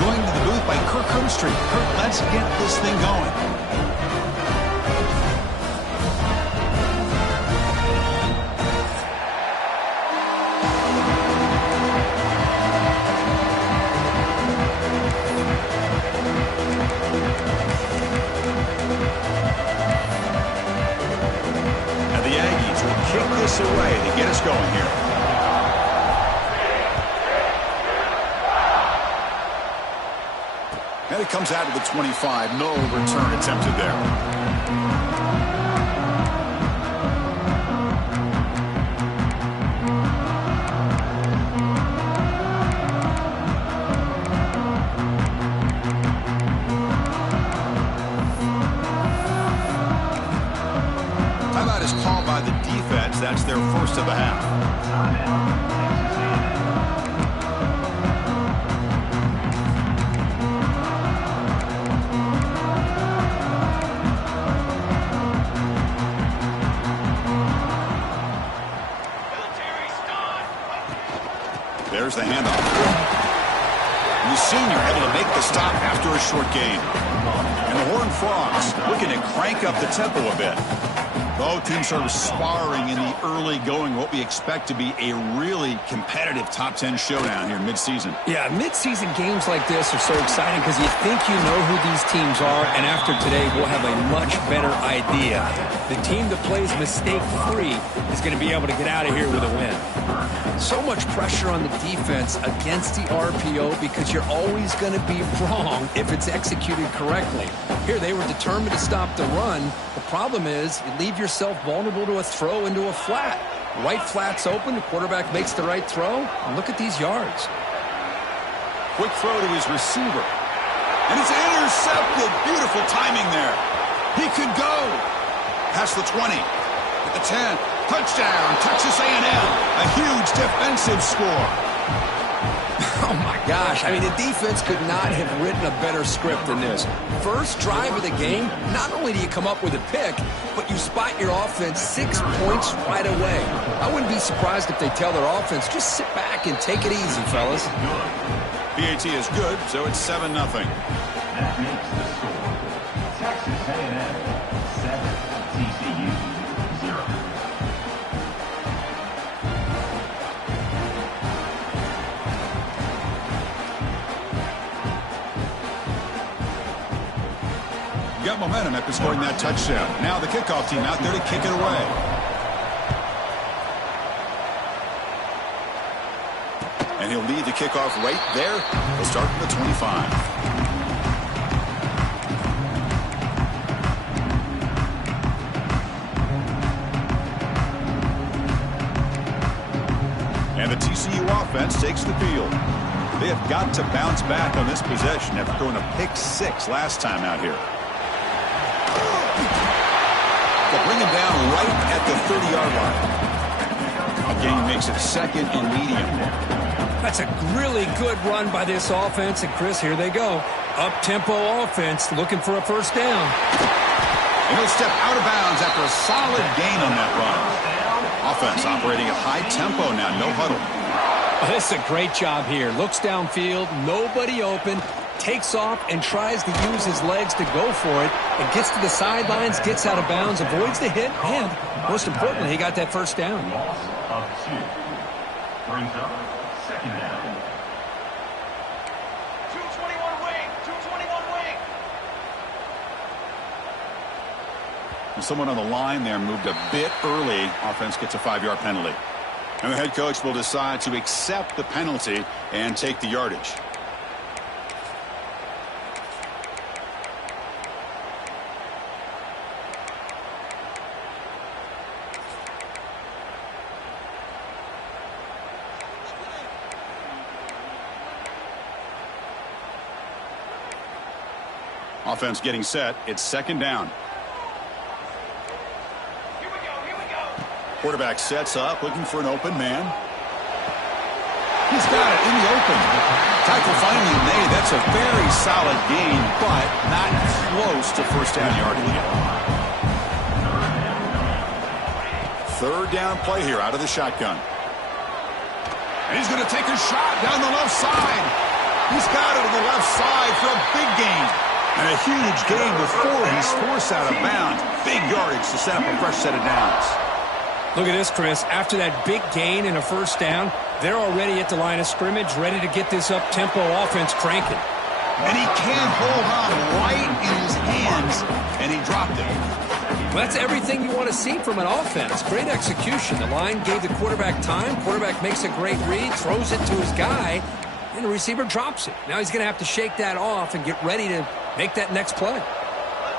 joined to the booth by Kirk Herbstreit. Kirk, let's get this thing going. And the Aggies will kick this away to get us going here. And it comes out to the 25. No return attempted there. Timeout is called by the defense. That's their first of the half. There's the handoff. The senior able to make the stop after a short gain. And the Horned Frogs looking to crank up the tempo a bit. Both teams sort of sparring in the early going, what we expect to be a really competitive top 10 showdown here mid-season. Yeah, mid-season games like this are so exciting because you think you know who these teams are, and after today we'll have a much better idea. The team that plays mistake-free is going to be able to get out of here with a win. So much pressure on the defense against the RPO because you're always going to be wrong if it's executed correctly. Here they were determined to stop the run. The problem is you leave yourself vulnerable to a throw into a flat. Right flat's open, the quarterback makes the right throw, and look at these yards. Quick throw to his receiver. And it's intercepted. Beautiful timing there. He could go. Past the 20. At the 10. Touchdown, Texas A&M. A huge defensive score. Oh, my gosh. I mean, the defense could not have written a better script than this. First drive of the game, not only do you come up with a pick, but you spot your offense 6 points right away. I wouldn't be surprised if they tell their offense, just sit back and take it easy, fellas. PAT is good, so it's 7-0. That makes the score. Texas A&M 7, TCU 0. Got momentum after scoring that touchdown. Now the kickoff team out there to kick it away. And he'll lead the kickoff right there. He'll start from the 25. And the TCU offense takes the field. They have got to bounce back on this possession after throwing a pick 6 last time out here. They'll bring him down right at the 30-yard line. A gain makes it second and medium. That's a really good run by this offense. And, Chris, here they go. Up-tempo offense looking for a first down. And he'll step out of bounds after a solid gain on that run. Offense operating at high tempo now, no huddle. Oh, this is a great job here. Looks downfield, nobody open, takes off and tries to use his legs to go for it. And gets to the sidelines, gets out of bounds, avoids the hit, and most importantly, he got that first down. Loss of 2. Brings up second down. 221 wing, 221 wing. And someone on the line there moved a bit early. Offense gets a 5-yard penalty. And the head coach will decide to accept the penalty and take the yardage. Offense getting set. It's second down. Quarterback sets up, looking for an open man. He's got it in the open. Tackle finally made. That's a very solid gain, but not close to first down yardage yet. Third down play here out of the shotgun. And he's going to take a shot down the left side. He's got it to the left a huge gain before he's forced out of bounds. Big yardage to set up a fresh set of downs. Look at this, Chris. After that big gain and a first down, they're already at the line of scrimmage, ready to get this up-tempo offense cranking. And he can't hold on right in his hands, and he dropped it. Well, that's everything you want to see from an offense. Great execution. The line gave the quarterback time. Quarterback makes a great read, throws it to his guy, and the receiver drops it. Now he's going to have to shake that off and get ready to make that next play.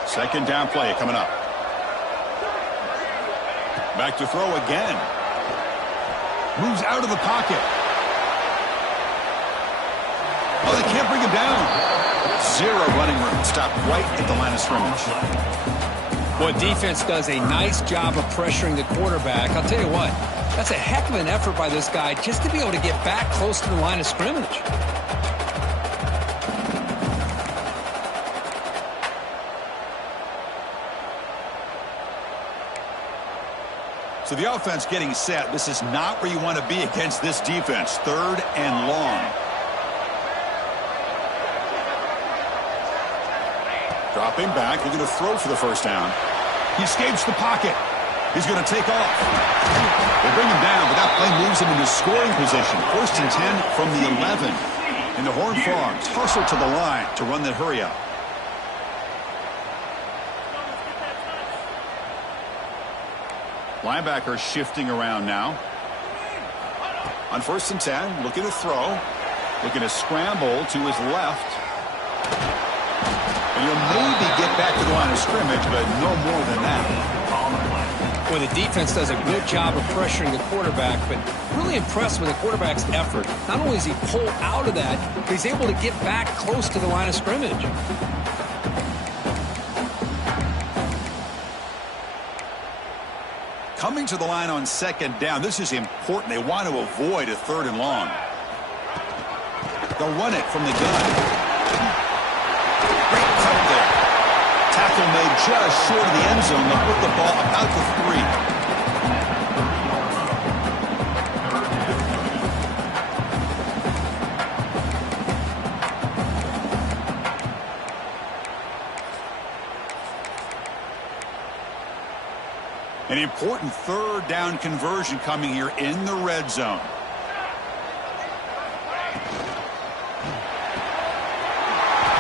Second down play coming up. Back to throw again. Moves out of the pocket. Oh, they can't bring him down. Zero running room. Stopped right at the line of scrimmage. Well, defense does a nice job of pressuring the quarterback. I'll tell you what, that's a heck of an effort by this guy just to be able to get back close to the line of scrimmage. So the offense getting set. This is not where you want to be against this defense. Third and long. Dropping back, looking to throw for the first down. He escapes the pocket. He's going to take off. They bring him down, but that play moves him into scoring position. First and 10 from the 11. And the Horned Frogs hustle to the line to run the hurry up. Linebacker shifting around now. On first and 10, looking to throw. Looking to scramble to his left. And you'll maybe get back to the line of scrimmage, but no more than that. Well, the defense does a good job of pressuring the quarterback, but really impressed with the quarterback's effort. Not only does he pull out of that, but he's able to get back close to the line of scrimmage. Coming to the line on second down. This is important. They want to avoid a third and long. They'll run it from the gun. Great cut there. Tackle made just short of the end zone. They'll put the ball about the 3. An important third down conversion coming here in the red zone.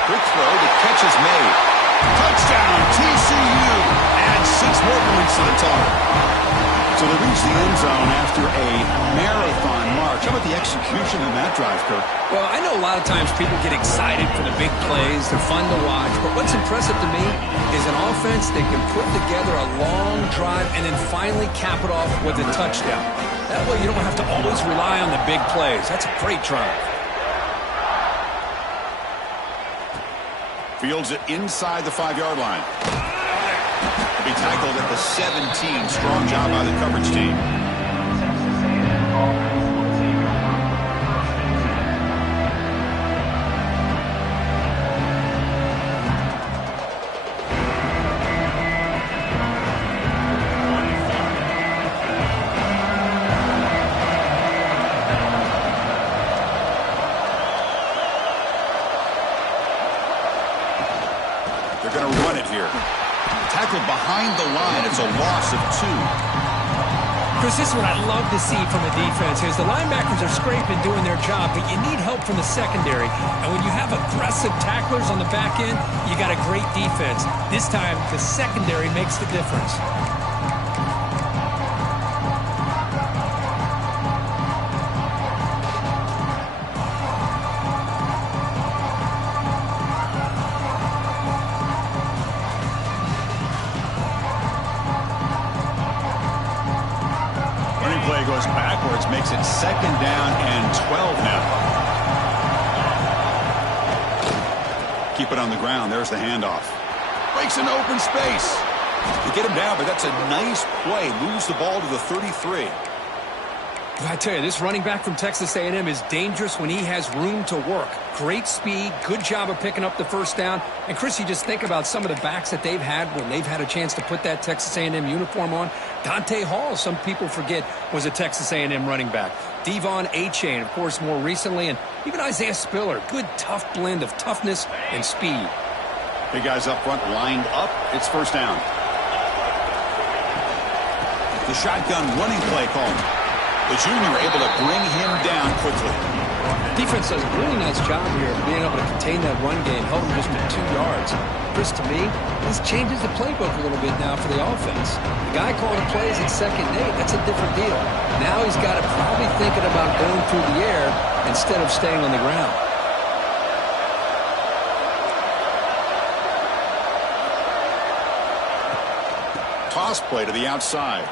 Quick throw, the catch is made. Touchdown, TCU. Add 6 more points to the total. So they reach the end zone after a marathon march. How about the execution in that drive, Kirk? Well, I know a lot of times people get excited for the big plays. They're fun to watch. But what's impressive to me is an offense that can put together a long drive and then finally cap it off with a touchdown. That way you don't have to always rely on the big plays. That's a great drive. Fields it inside the 5-yard line. He'll be tackled at the 17. Strong job by the coverage team. They're going to run it here. Tackled behind the line. It's a loss of 2. Chris, this is what I love to see from the defense is the linebackers are scraping, doing their job, but you need help from the secondary. And when you have aggressive tacklers on the back end, you got a great defense. This time, the secondary makes the difference. Play goes backwards, makes it second down and 12 now. Keep it on the ground. There's the handoff. Breaks into open space. They get him down, but that's a nice play. Moves the ball to the 33. I tell you, this running back from Texas A&M is dangerous when he has room to work. Great speed, good job of picking up the first down. And, Chris, you just think about some of the backs that they've had when they've had a chance to put that Texas A&M uniform on. Dante Hall, some people forget, was a Texas A&M running back. Devon Achane, of course, more recently. And even Isaiah Spiller, good, tough blend of toughness and speed. The guys up front lined up. It's first down. The shotgun running play called. The junior able to bring him down quickly. Defense does a really nice job here of being able to contain that run game, held him just to 2 yards. Chris, to me, this changes the playbook a little bit now for the offense. The guy calling plays at 2nd and 8, that's a different deal. Now he's got to probably thinking about going through the air instead of staying on the ground. Toss play to the outside.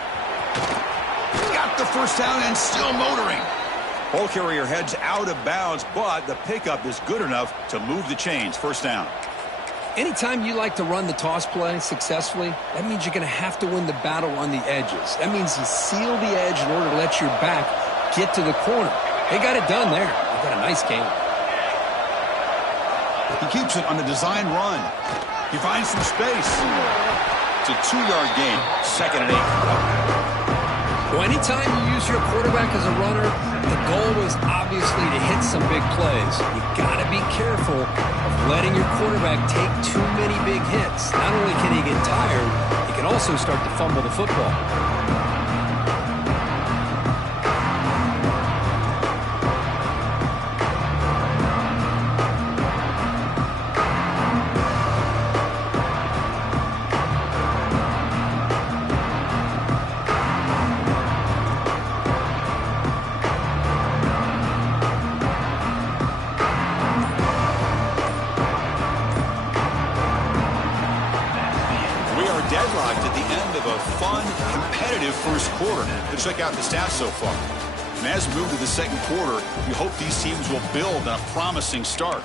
Got the first down and still motoring. Ball carrier heads out of bounds, but the pickup is good enough to move the chains. First down. Anytime you like to run the toss play successfully, that means you're going to have to win the battle on the edges. That means you seal the edge in order to let your back get to the corner. They got it done there. They got a nice game. He keeps it on the design run. He finds some space. It's a 2-yard gain. 2nd and 8. Well, anytime you use your quarterback as a runner, the goal is obviously to hit some big plays. You got to be careful of letting your quarterback take too many big hits. Not only can he get tired, he can also start to fumble the football. Deadlocked at the end of a fun, competitive first quarter. Let's check out the stats so far. And as we move to the second quarter, we hope these teams will build on a promising start.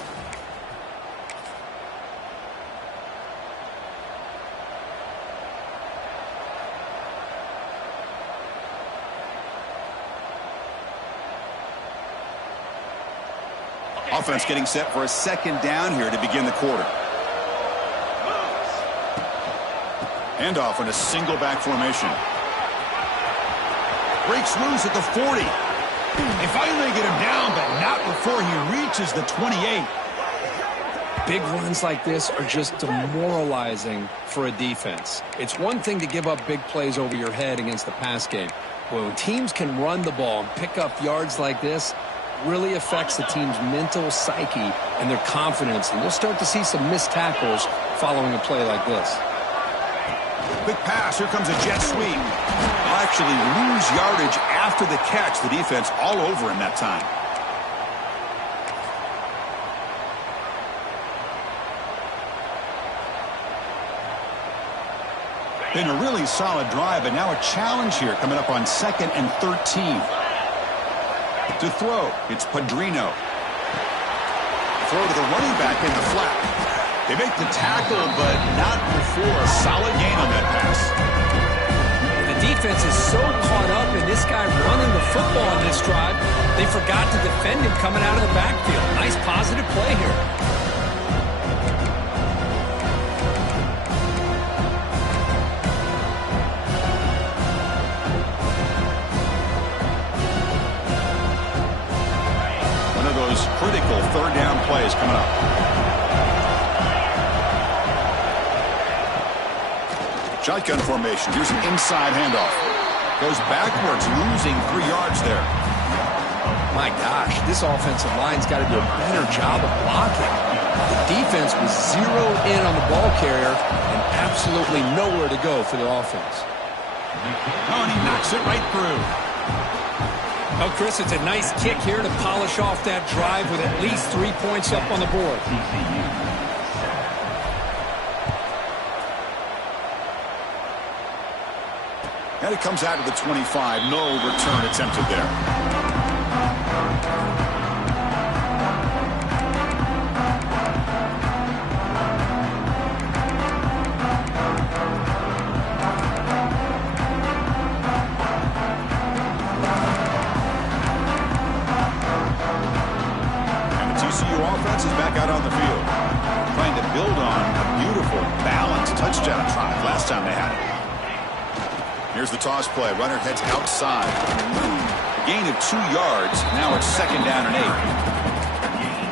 Offense getting set for a 2nd down here to begin the quarter. Handoff in a single back formation. Breaks loose at the 40. They finally get him down, but not before he reaches the 28. Big runs like this are just demoralizing for a defense. It's one thing to give up big plays over your head against the pass game. But when teams can run the ball and pick up yards like this, really affects the team's mental psyche and their confidence. And you'll start to see some missed tackles following a play like this. Quick pass. Here comes a jet sweep. They'll actually lose yardage after the catch. The defense all over him that time. Been a really solid drive, but now a challenge here coming up on 2nd and 13. To throw, it's Padrino. Throw to the running back in the flat. They make the tackle, but not before a solid gain on that pass. The defense is so caught up in this guy running the football on this drive, they forgot to defend him coming out of the backfield. Nice positive play here. One of those critical 3rd down plays coming up. Shotgun formation. Here's an inside handoff. Goes backwards, losing 3 yards there. My gosh, this offensive line's got to do a better job of blocking. The defense was zeroed in on the ball carrier and absolutely nowhere to go for the offense. Oh, and he knocks it right through. Oh, Chris, it's a nice kick here to polish off that drive with at least 3 points up on the board. And it comes out to the 25. No return attempted there. And the TCU offense is back out on the field, trying to build on a beautiful, balanced touchdown drive last time they had it. Here's the toss play. Runner heads outside. A gain of 2 yards. Now it's 2nd down and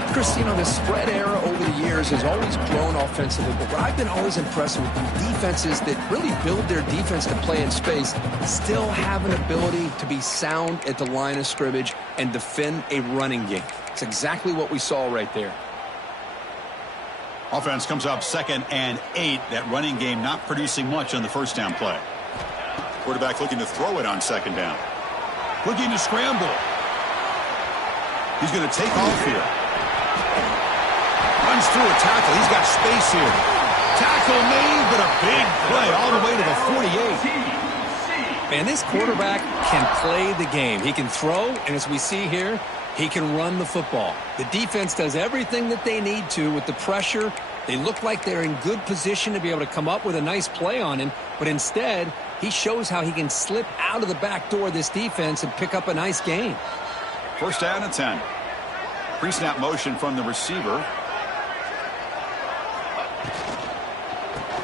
8. Chris, you know, the spread era over the years has always grown offensively, but what I've been always impressed with defenses that really build their defense to play in space still have an ability to be sound at the line of scrimmage and defend a running game. It's exactly what we saw right there. Offense comes up 2nd and 8. That running game not producing much on the first down play. Quarterback looking to throw it on 2nd down. Looking to scramble. He's going to take off here. Runs through a tackle. He's got space here. Tackle made, but a big play all the way to the 48. Man, this quarterback can play the game. He can throw, and as we see here, he can run the football. The defense does everything that they need to with the pressure. They look like they're in good position to be able to come up with a nice play on him, but instead, he shows how he can slip out of the back door of this defense and pick up a nice gain. 1st down and 10. Pre-snap motion from the receiver.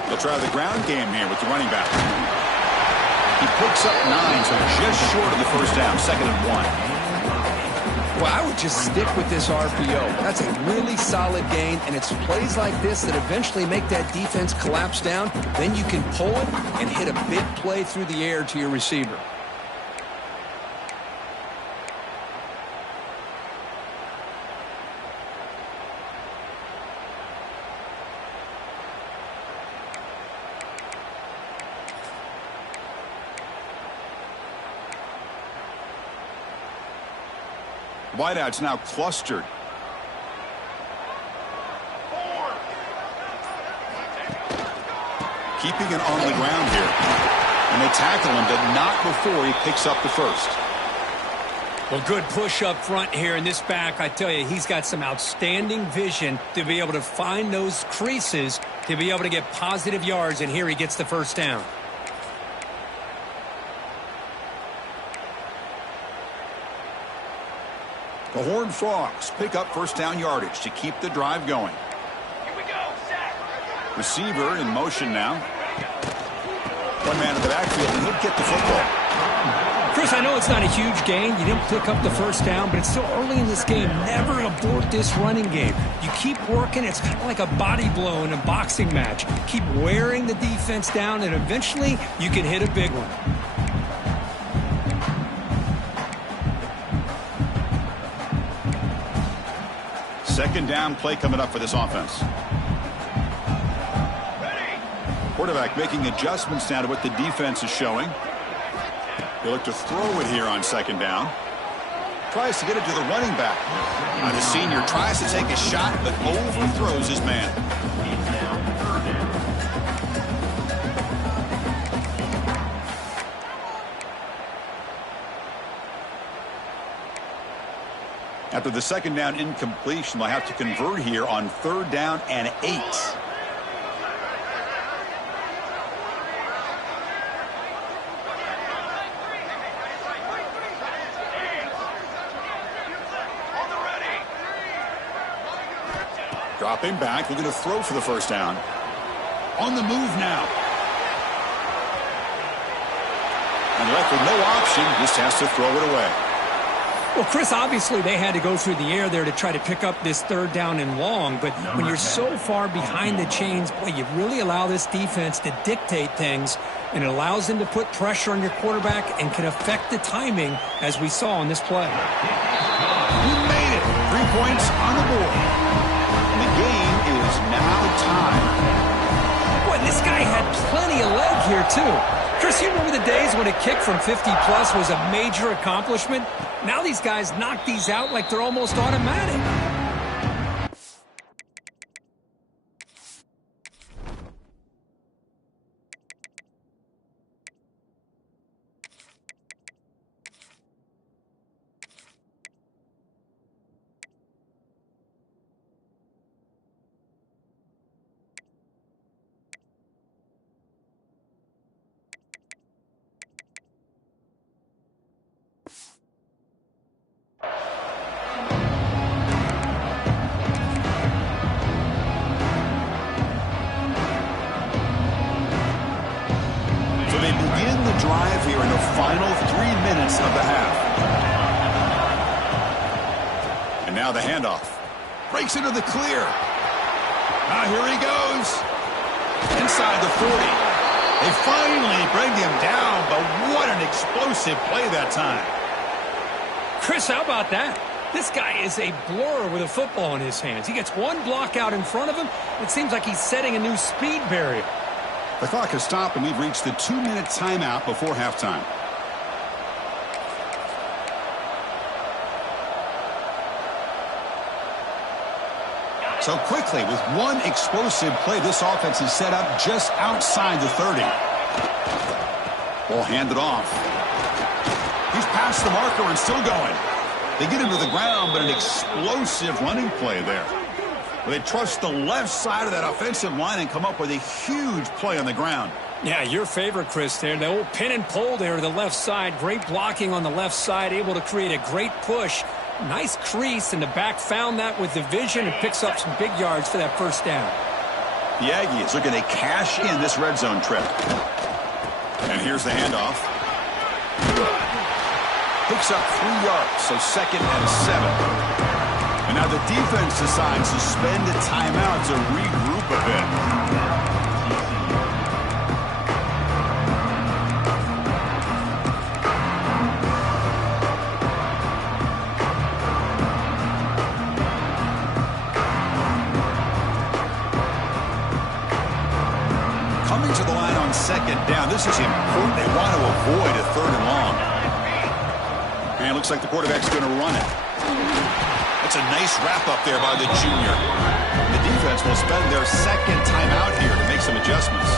They'll try the ground game here with the running back. He picks up 9, so just short of the first down, 2nd and 1. Well, I would just stick with this RPO. That's a really solid gain, and it's plays like this that eventually make that defense collapse down. Then you can pull it and hit a big play through the air to your receiver. Wideouts now clustered. Keeping it on the ground here. And they tackle him, but not before he picks up the first. Well, good push up front here in this back. I tell you, he's got some outstanding vision to be able to find those creases to be able to get positive yards, and here he gets the first down. The Horned Frogs pick up first down yardage to keep the drive going. Here we go, sack. Receiver in motion now. One man in the backfield, and he'll get the football. Chris, I know it's not a huge gain. You didn't pick up the first down, but it's still early in this game. Never abort this running game. You keep working. It's kind of like a body blow in a boxing match. Keep wearing the defense down, and eventually you can hit a big one. Second down play coming up for this offense. Quarterback making adjustments now to what the defense is showing. They look to throw it here on 2nd down. Tries to get it to the running back. Now the senior tries to take a shot, but overthrows his man. After the 2nd down incompletion, they'll have to convert here on 3rd down and 8. Dropping back, looking to throw for the first down. On the move now. And left with no option, just has to throw it away. Well, Chris, obviously they had to go through the air there to try to pick up this 3rd down and long, but when you're so far behind the chains, boy, you really allow this defense to dictate things, and it allows them to put pressure on your quarterback and can affect the timing, as we saw on this play. He made it. 3 points on the board. And the game is now tied. Boy, this guy had plenty of leg here, too. Chris, you remember the days when a kick from 50-plus was a major accomplishment? Now these guys knock these out like they're almost automatic. Drive here in the final 3 minutes of the half. And now the handoff. Breaks into the clear. Here he goes. Inside the 40. They finally bring him down, but what an explosive play that time. Chris, how about that? This guy is a blur with a football in his hands. He gets one block out in front of him. It seems like he's setting a new speed barrier. The clock has stopped, and we've reached the 2-minute timeout before halftime. So quickly, with one explosive play, this offense is set up just outside the 30. Ball handed off. He's past the marker and still going. They get him to the ground, but an explosive running play there. They trust the left side of that offensive line and come up with a huge play on the ground. Yeah, your favorite, Chris, there. The old pin and pull there to the left side. Great blocking on the left side, able to create a great push. Nice crease, and the back found that with the vision and picks up some big yards for that first down. The Aggies looking to cash in this red zone trip. And here's the handoff. Picks up 3 yards, so 2nd and 7. And now the defense decides to spend a timeout to regroup a bit. Coming to the line on 2nd down. This is important. They want to avoid a 3rd and long. And it looks like the quarterback's going to run it. That's a nice wrap up there by the junior. The defense will spend their 2nd timeout here to make some adjustments.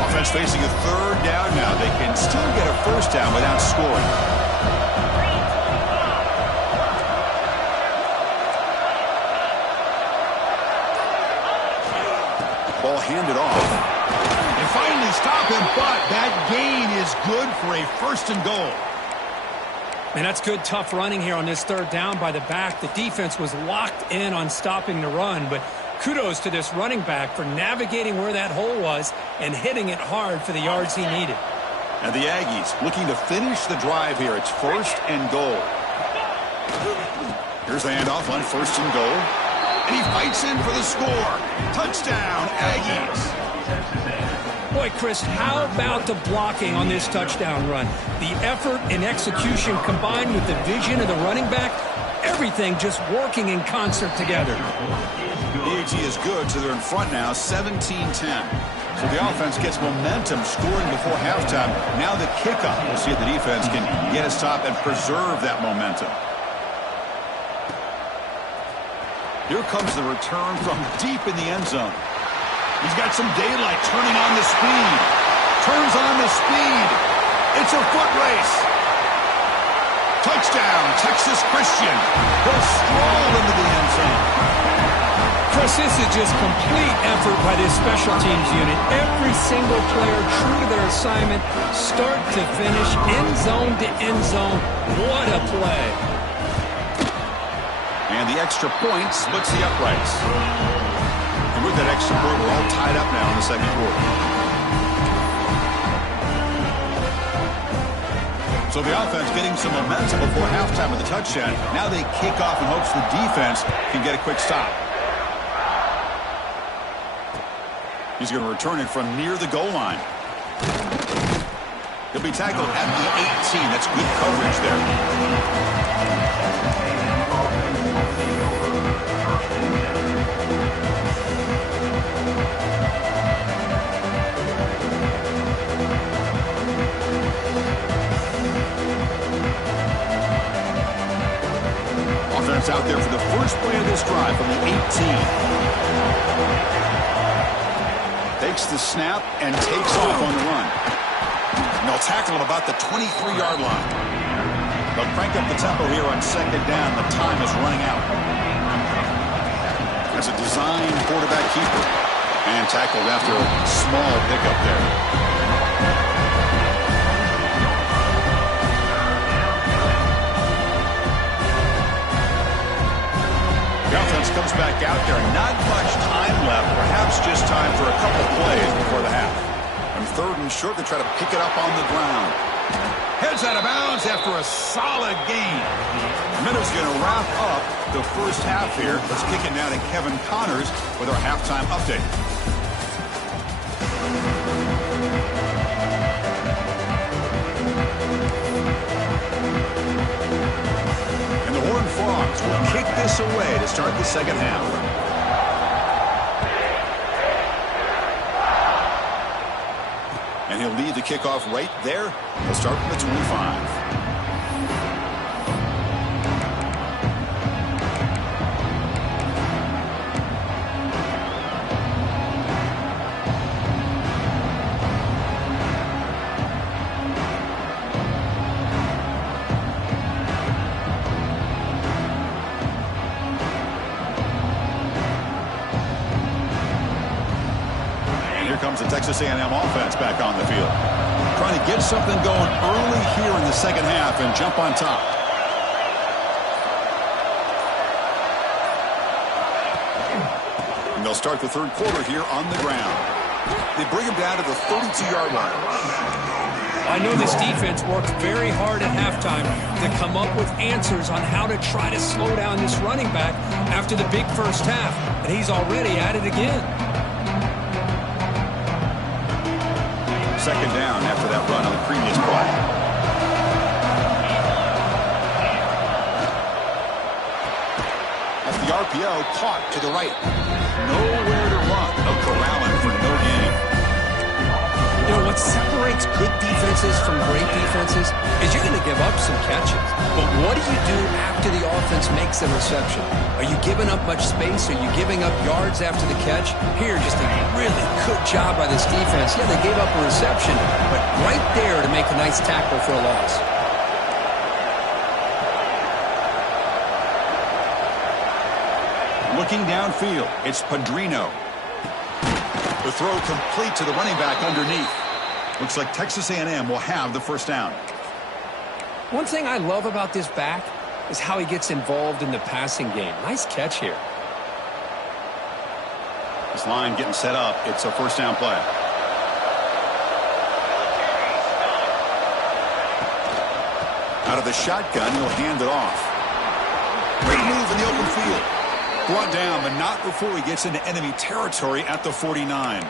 Offense facing a 3rd down now. They can still get a 1st down without scoring. Ball handed off. They finally stop him, but that gain is good for a 1st and goal. And that's good, tough running here on this 3rd down by the back. The defense was locked in on stopping the run, but kudos to this running back for navigating where that hole was and hitting it hard for the yards he needed. And the Aggies looking to finish the drive here. It's 1st and goal. Here's the handoff on 1st and goal. And he fights in for the score. Touchdown, Aggies. Boy, Chris, how about the blocking on this touchdown run? The effort and execution combined with the vision of the running back, everything just working in concert together. The AT is good, so they're in front now, 17-10. So the offense gets momentum, scoring before halftime. Now the kickoff. We'll see if the defense can get a stop and preserve that momentum. Here comes the return from deep in the end zone. He's got some daylight, turning on the speed. Turns on the speed. It's a foot race. Touchdown, Texas Christian. He'll stroll into the end zone. Chris, this is just complete effort by this special teams unit. Every single player true to their assignment, start to finish, end zone to end zone. What a play. And the extra point splits the uprights. And with that extra point, we're all tied up now in the 2nd quarter. So the offense getting some momentum before halftime with the touchdown. Now they kick off in hopes the defense can get a quick stop. He's going to return it from near the goal line. He'll be tackled at the 18. That's good coverage there. Offense out there for the first play of this drive from the 18. Takes the snap and takes off on the run. And they'll tackle him about the 23-yard line. They'll crank up the tempo here on 2nd down. The time is running out. That's a design quarterback keeper. And tackled after a small pickup there. The offense comes back out there. Not much time left. Perhaps just time for a couple plays before the half. On 3rd and short, they try to pick it up on the ground. Heads out of bounds after a solid gain. Minutes going to wrap up the first half here. Let's kick it now to Kevin Connors with our halftime update. And the Horned Frogs will kick this away to start the second half. And he'll lead the kickoff right there. He'll start from the 25. Comes the Texas A&M offense back on the field. Trying to get something going early here in the second half and jump on top. And they'll start the third quarter here on the ground. They bring him down to the 32-yard line. I know this defense worked very hard at halftime to come up with answers on how to try to slow down this running back after the big first half. And he's already at it again. Second down after that run on the previous play. At the RPO, caught to the right. Nowhere to run. No corralling for no gain. You know, what separates good defenses from great defenses is you're going to give up some catches. But what do you do after the offense makes a reception? Are you giving up much space? Are you giving up yards after the catch? Here, just a really good job by this defense. Yeah, they gave up a reception, but right there to make a nice tackle for a loss. Looking downfield, it's Padrino. The throw complete to the running back underneath. Looks like Texas A&M will have the first down. One thing I love about this back is how he gets involved in the passing game. Nice catch here. This line getting set up. It's a first down play. Out of the shotgun, he'll hand it off. Great move in the open field. Brought down, but not before he gets into enemy territory at the 49.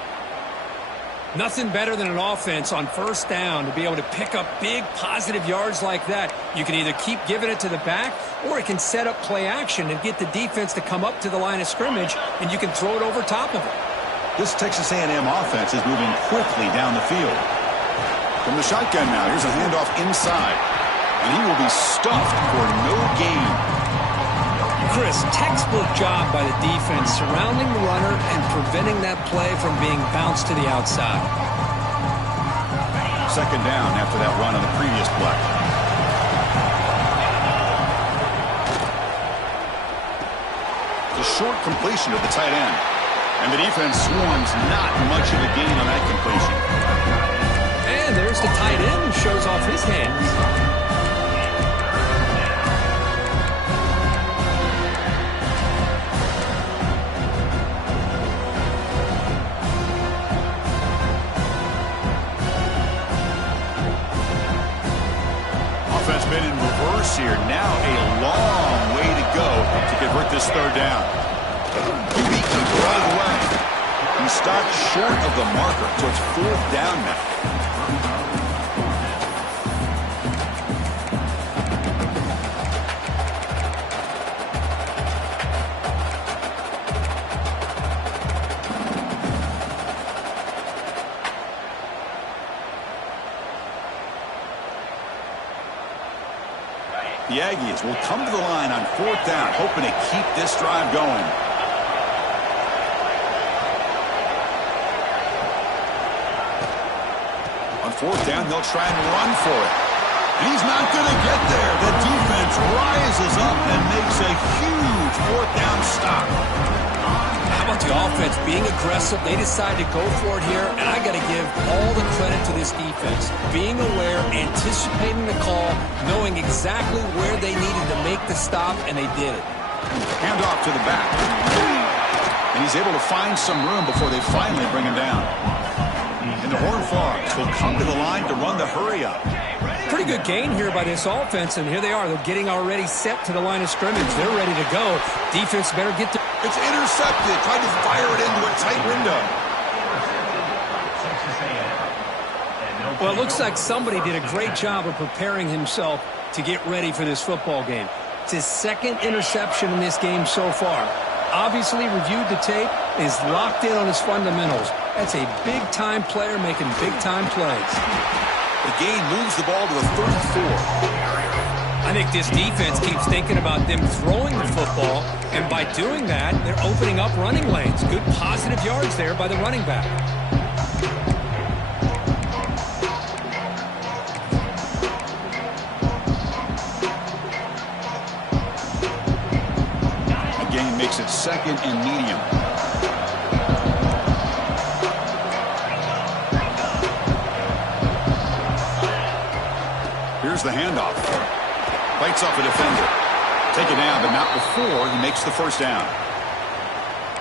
Nothing better than an offense on first down to be able to pick up big positive yards like that. You can either keep giving it to the back, or it can set up play action and get the defense to come up to the line of scrimmage, and you can throw it over top of it. This Texas A&M offense is moving quickly down the field. From the shotgun now, here's a handoff inside. And he will be stuffed for no gain. Chris, textbook job by the defense surrounding the runner and preventing that play from being bounced to the outside. Second down after that run on the previous play. The short completion to the tight end. And the defense swarms not much of a gain on that completion. And there's the tight end who shows off his hands. Been in reverse here. Now a long way to go to convert this third down. The beatkeeper out of the way. He stopped short of the marker, so it's fourth down now. The Aggies will come to the line on fourth down, hoping to keep this drive going. On fourth down, they'll try and run for it. And he's not going to get there. The defense rises up and makes a huge fourth down stop. How about the offense being aggressive? They decide to go for it here, and I got to give all the credit to this defense. Being aware, anticipating the call, knowing exactly where they needed to make the stop, and they did it. Hand off to the back. And he's able to find some room before they finally bring him down. And the Horned Frogs will come to the line to run the hurry up. Pretty good gain here by this offense, and here they are. They're getting already set to the line of scrimmage. They're ready to go. Defense better get to... It's intercepted. Tried to fire it into a tight window. Well, it looks like somebody did a great job of preparing himself to get ready for this football game. It's his second interception in this game so far. Obviously reviewed the tape, is locked in on his fundamentals. That's a big-time player making big-time plays. The gain moves the ball to the 34. I think this defense keeps thinking about them throwing the football, and by doing that, they're opening up running lanes. Good positive yards there by the running back. The gain makes it second and medium. Here's the handoff. Bites off a defender. Take it down, but not before he makes the first down.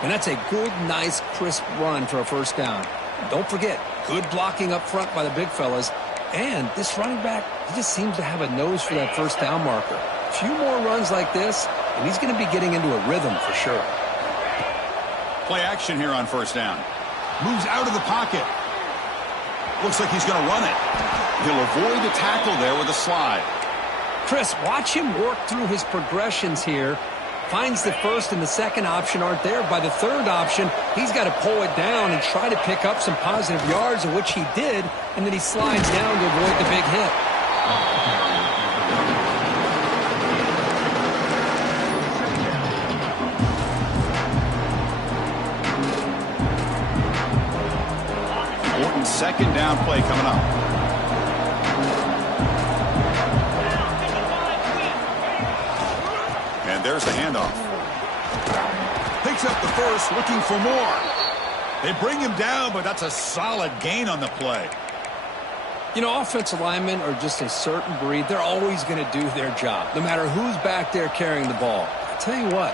And that's a good, nice, crisp run for a first down. Don't forget, good blocking up front by the big fellas. And this running back, he just seems to have a nose for that first down marker. A few more runs like this, and he's going to be getting into a rhythm for sure. Play action here on first down. Moves out of the pocket. Looks like he's going to run it. He'll avoid the tackle there with a slide. Chris, watch him work through his progressions here. Finds the first and the second option aren't there. By the third option, he's got to pull it down and try to pick up some positive yards, of which he did, and then he slides down to avoid the big hit. Second down play coming up. And there's the handoff. Picks up the first, looking for more. They bring him down, but that's a solid gain on the play. You know, offensive linemen are just a certain breed. They're always going to do their job, no matter who's back there carrying the ball. I tell you what,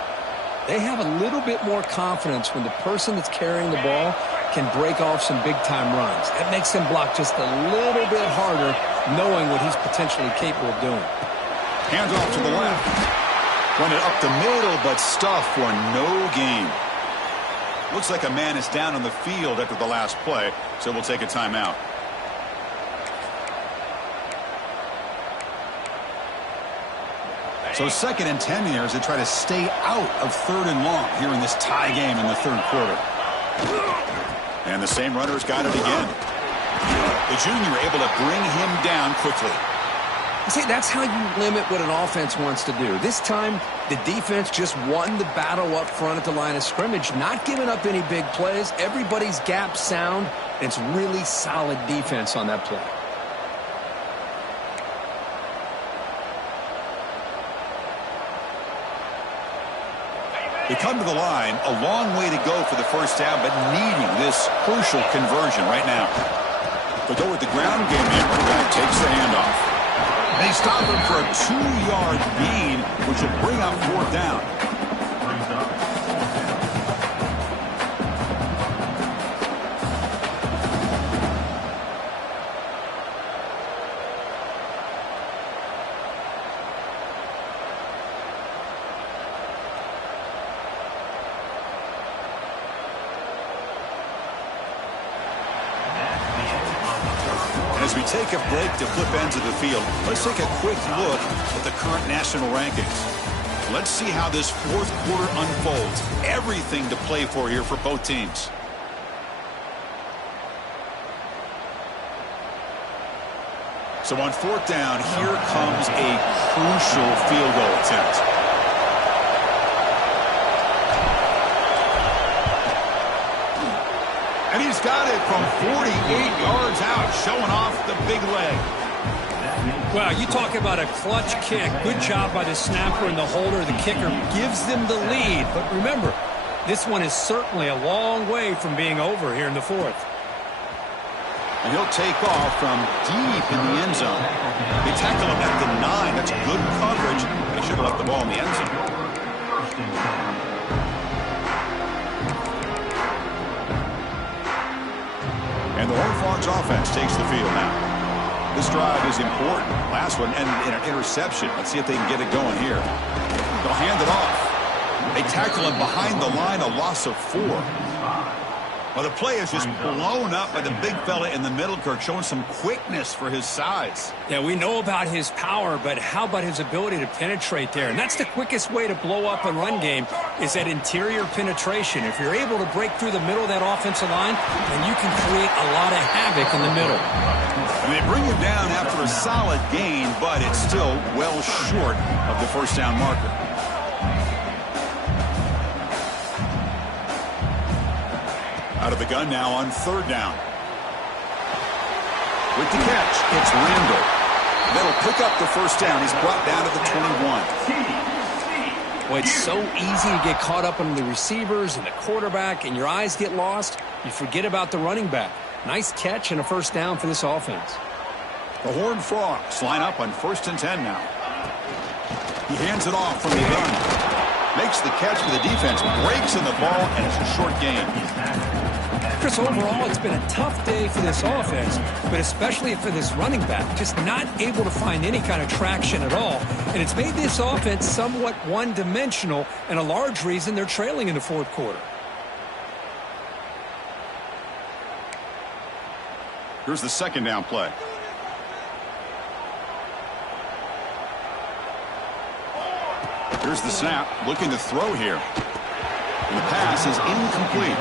they have a little bit more confidence when the person that's carrying the ball can break off some big-time runs. That makes him block just a little bit harder, knowing what he's potentially capable of doing. Hands off to the left. Run it up the middle, but stuffed for no gain. Looks like a man is down on the field after the last play, so we'll take a timeout. So second and 10 here as they try to stay out of third and long here in this tie game in the third quarter. And the same runner's got it again. The junior able to bring him down quickly. See, that's how you limit what an offense wants to do. This time, the defense just won the battle up front at the line of scrimmage, not giving up any big plays. Everybody's gap sound. It's really solid defense on that play. They come to the line, a long way to go for the first down, but needing this crucial conversion right now. They go with the ground game here. The guy takes the handoff. They stop him for a 2-yard gain, which will bring up fourth down. As we take a break to flip ends of the field, let's take a quick look at the current national rankings. Let's see how this fourth quarter unfolds. Everything to play for here for both teams. So on fourth down, here comes a crucial field goal attempt. And he's got it from 48 yards out, showing off the big leg. Well, you talk about a clutch kick. Good job by the snapper and the holder. The kicker gives them the lead. But remember, this one is certainly a long way from being over here in the fourth. And he'll take off from deep in the end zone. They tackle him at the 9. That's good coverage. They should have left the ball in the end zone. And the Horned Frogs offense takes the field now. This drive is important. Last one ended in an interception. Let's see if they can get it going here. They'll hand it off. They tackle him behind the line, a loss of 4. Well, the play is just blown up by the big fella in the middle, Kirk, showing some quickness for his size. Yeah, we know about his power, but how about his ability to penetrate there? And that's the quickest way to blow up a run game is that interior penetration. If you're able to break through the middle of that offensive line, then you can create a lot of havoc in the middle. And they bring him down after a solid gain, but it's still well short of the first down marker. Out of the gun now on 3rd down. With the catch, it's Randall. That'll pick up the first down. He's brought down to the 21. Well, it's so easy to get caught up on the receivers and the quarterback, and your eyes get lost. You forget about the running back. Nice catch and a first down for this offense. The Horned Frogs line up on 1st and 10 now. He hands it off from the gun. Makes the catch for the defense. Breaks in the ball, and it's a short gain. Chris, overall, it's been a tough day for this offense, but especially for this running back. Just not able to find any kind of traction at all. And it's made this offense somewhat one-dimensional, and a large reason they're trailing in the 4th quarter. Here's the 2nd down play. Here's the snap. Looking to throw here. And the pass is incomplete.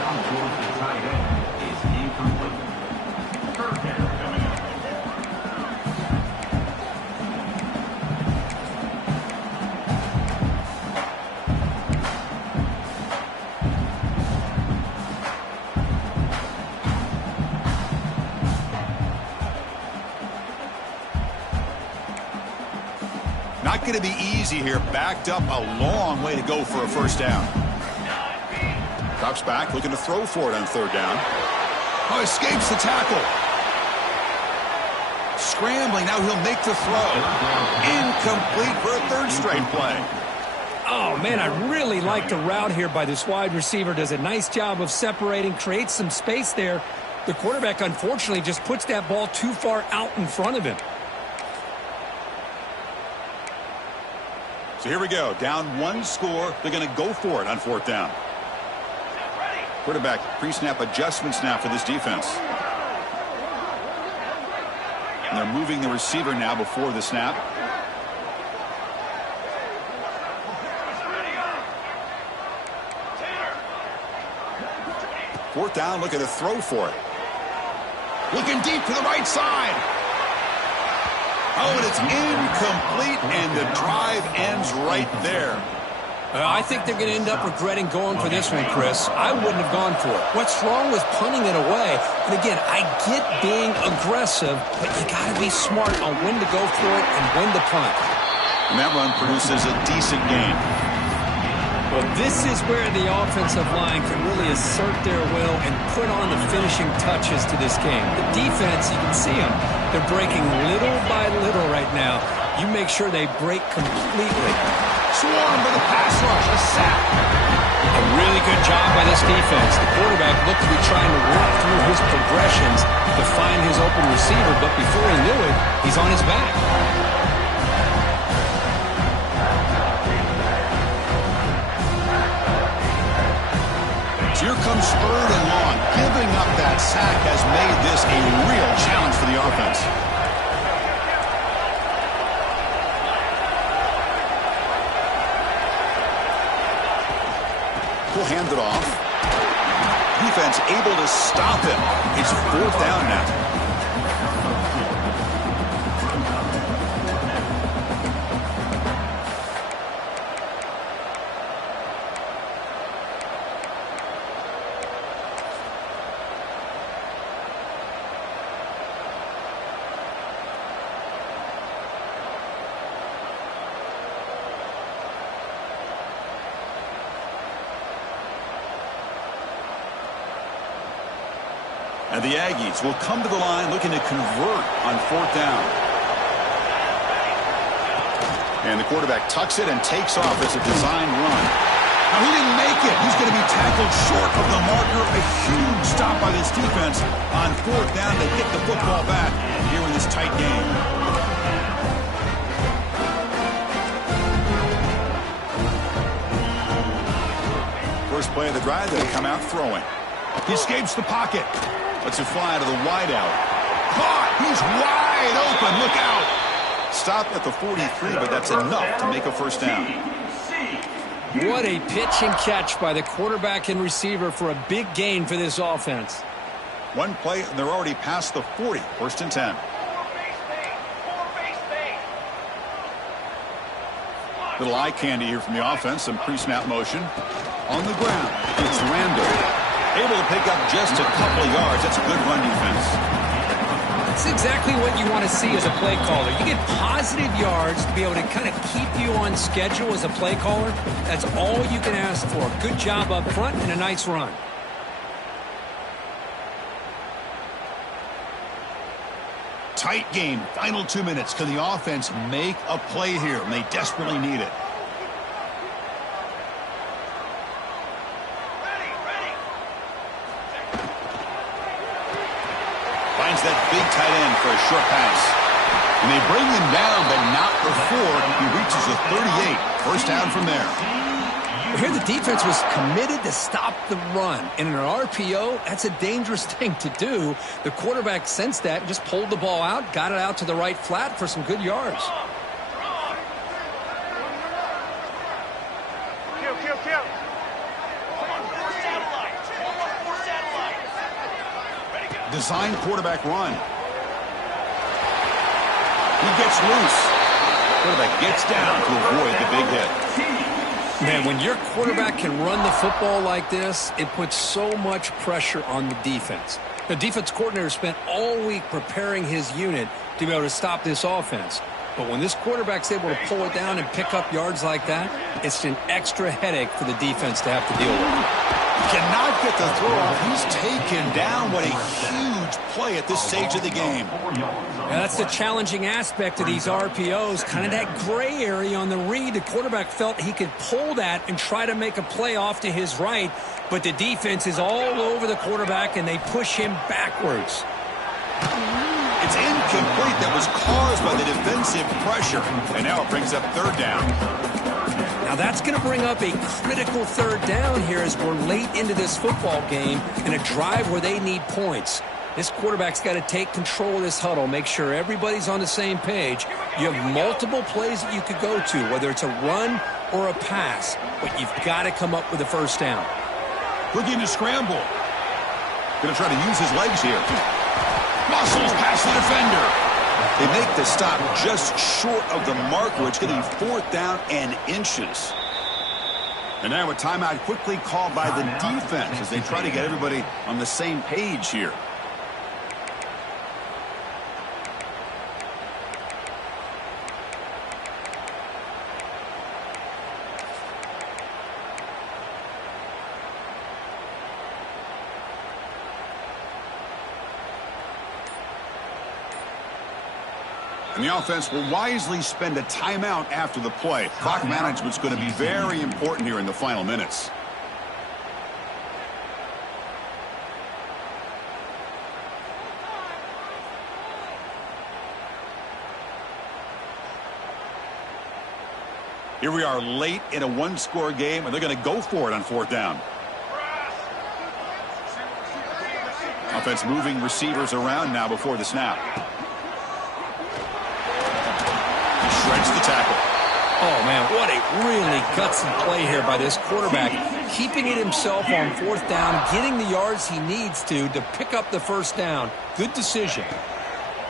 Not going to be easy here. Backed up a long way to go for a first down. Drops back, looking to throw for it on 3rd down. Oh, escapes the tackle. Scrambling, now he'll make the throw. Incomplete for a 3rd straight play. Oh, man, I really like the route here by this wide receiver. Does a nice job of separating, creates some space there. The quarterback, unfortunately, just puts that ball too far out in front of him. So here we go. Down 1 score. They're going to go for it on 4th down. Quarterback pre-snap adjustments now for this defense. And they're moving the receiver now before the snap. Fourth down, looking to throw for it. Looking deep to the right side. Oh, and it's incomplete, and the drive ends right there. I think they're going to end up regretting going for this one, Chris. I wouldn't have gone for it. What's wrong with punting it away? And again, I get being aggressive, but you got to be smart on when to go for it and when to punt. And that run produces a decent gain. Well, this is where the offensive line can really assert their will and put on the finishing touches to this game. The defense, you can see them. They're breaking little by little right now. You make sure they break completely. Swarm for the pass rush, a sack. A really good job by this defense. The quarterback looked to be trying to work through his progressions to find his open receiver, but before he knew it, he's on his back. So here comes 3rd and long. Giving up that sack has made this a real challenge for the offense. He'll hand it off. Defense able to stop him. It's 4th down now. And the Aggies will come to the line looking to convert on 4th down. And the quarterback tucks it and takes off as a design run. Now, he didn't make it. He's going to be tackled short of the marker. A huge stop by this defense on fourth down to get the football back here in this tight game. First play of the drive, they'll come out throwing. He escapes the pocket. Lets it fly to the wideout. Caught! He's wide open. Look out! Stop at the 43, but that's enough to make a first down. What a pitch and catch by the quarterback and receiver for a big gain for this offense. One play, and they're already past the 40. First and 10. Little eye candy here from the offense. Some pre-snap motion. On the ground, it's Randall. Able to pick up just a couple of yards. That's a good run defense. That's exactly what you want to see as a play caller. You get positive yards to be able to kind of keep you on schedule as a play caller. That's all you can ask for. Good job up front and a nice run. Tight game. Final 2 minutes. Can the offense make a play here? And they desperately need it. Finds that big tight end for a short pass. And they bring him down, but not before he reaches the 38. First down from there. Here the defense was committed to stop the run. And in an RPO, that's a dangerous thing to do. The quarterback sensed that and just pulled the ball out, got it out to the right flat for some good yards. Design quarterback run. He gets loose. Quarterback gets down to avoid the big hit. Man, when your quarterback can run the football like this, it puts so much pressure on the defense. The defense coordinator spent all week preparing his unit to be able to stop this offense. But when this quarterback's able to pull it down and pick up yards like that, it's an extra headache for the defense to have to deal with. Cannot get the throw off. He's taken down. What a huge play at this stage of the game. Now that's the challenging aspect of these RPOs, kind of that gray area on the read. The quarterback felt he could pull that and try to make a play off to his right, but the defense is all over the quarterback and they push him backwards. It's incomplete. That was caused by the defensive pressure, and now it brings up third down. Now that's going to bring up a critical third down here as we're late into this football game in a drive where they need points. This quarterback's got to take control of this huddle, make sure everybody's on the same page. You have multiple plays that you could go to, whether it's a run or a pass, but you've got to come up with a first down. Looking to scramble. Going to try to use his legs here. Muscles past the defender. They make the stop just short of the marker. It's going to be fourth down and inches. And now a timeout quickly called by the defense as they try to get everybody on the same page here. And the offense will wisely spend a timeout after the play. Clock management's going to be very important here in the final minutes. Here we are late in a one-score game, and they're going to go for it on fourth down. Offense moving receivers around now before the snap. Shreds the tackle. Oh, man, what a really gutsy play here by this quarterback. Keeping it himself on fourth down, getting the yards he needs to pick up the first down. Good decision.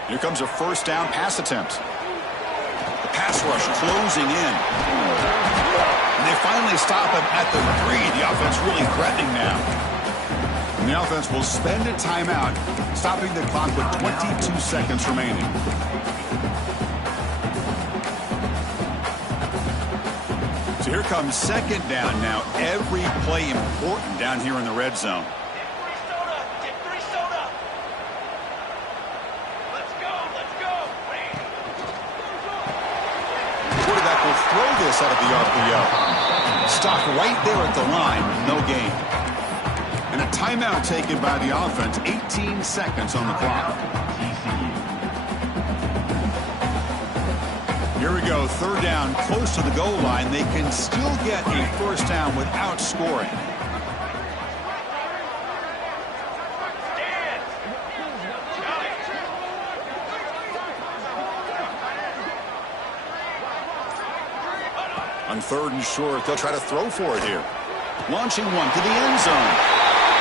Here comes a first down pass attempt. The pass rush closing in. And they finally stop him at the 3. The offense really threatening now. And the offense will spend a timeout, stopping the clock with 22 seconds remaining. So here comes second down now. Every play important down here in the red zone. Get free soda. Let's go. The quarterback will throw this out of the RPO. Stopped right there at the line. No gain. And a timeout taken by the offense. 18 seconds on the clock. Here we go. Third down, close to the goal line. They can still get a first down without scoring. On third and short, they'll try to throw for it here. Launching one to the end zone.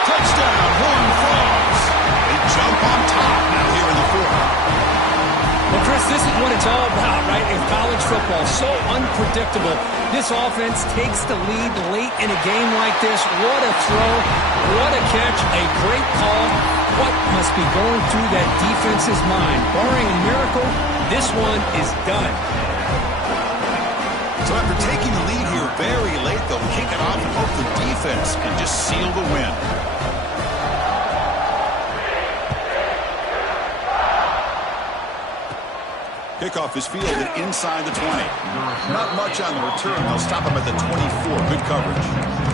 Touchdown, Horned Frogs. They jump on top now here in the fourth. Well, Chris, this is what it's all about, right? In college football, so unpredictable. This offense takes the lead late in a game like this. What a throw. What a catch. A great call. What must be going through that defense's mind? Barring a miracle, this one is done. So after taking the lead here very late, they'll kick it off and hope the defense can just seal the win. Kickoff is fielded inside the 20. Not much on the return. They'll stop him at the 24. Good coverage.